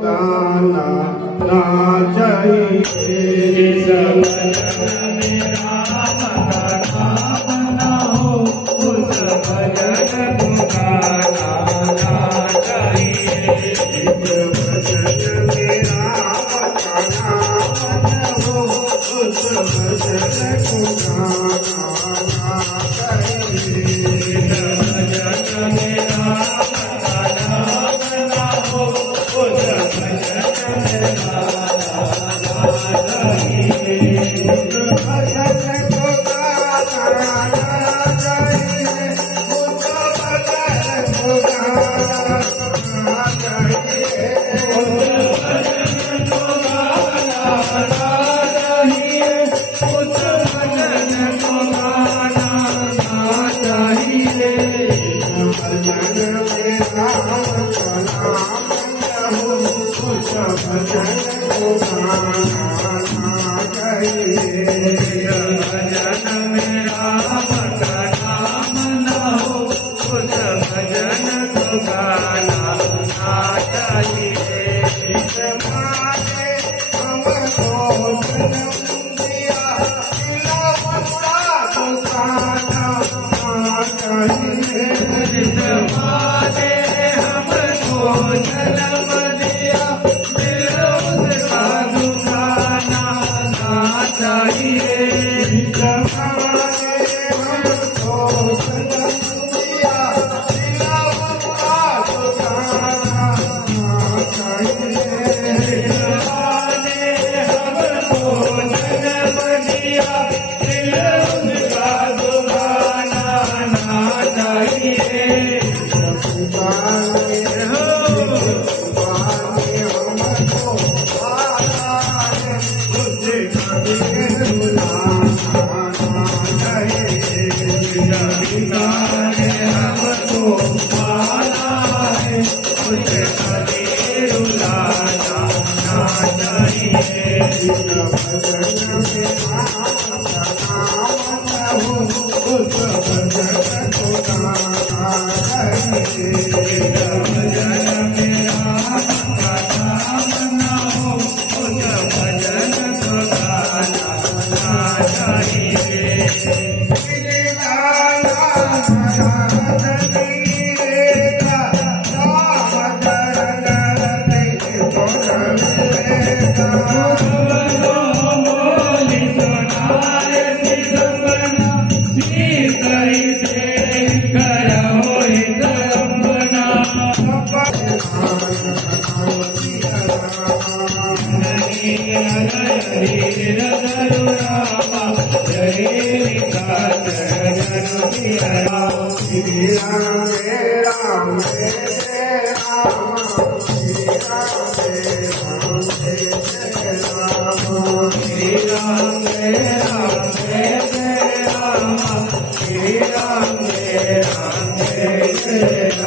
गाना ना चाहिए जिस भजन में राम का नाम न हो उस भजन को गाना ना चाहिए। जिस भजन में राम का नाम न हो उस भजन को गाना ना चाहिए। जिस भजन में राम का नाम न हो उस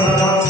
Ram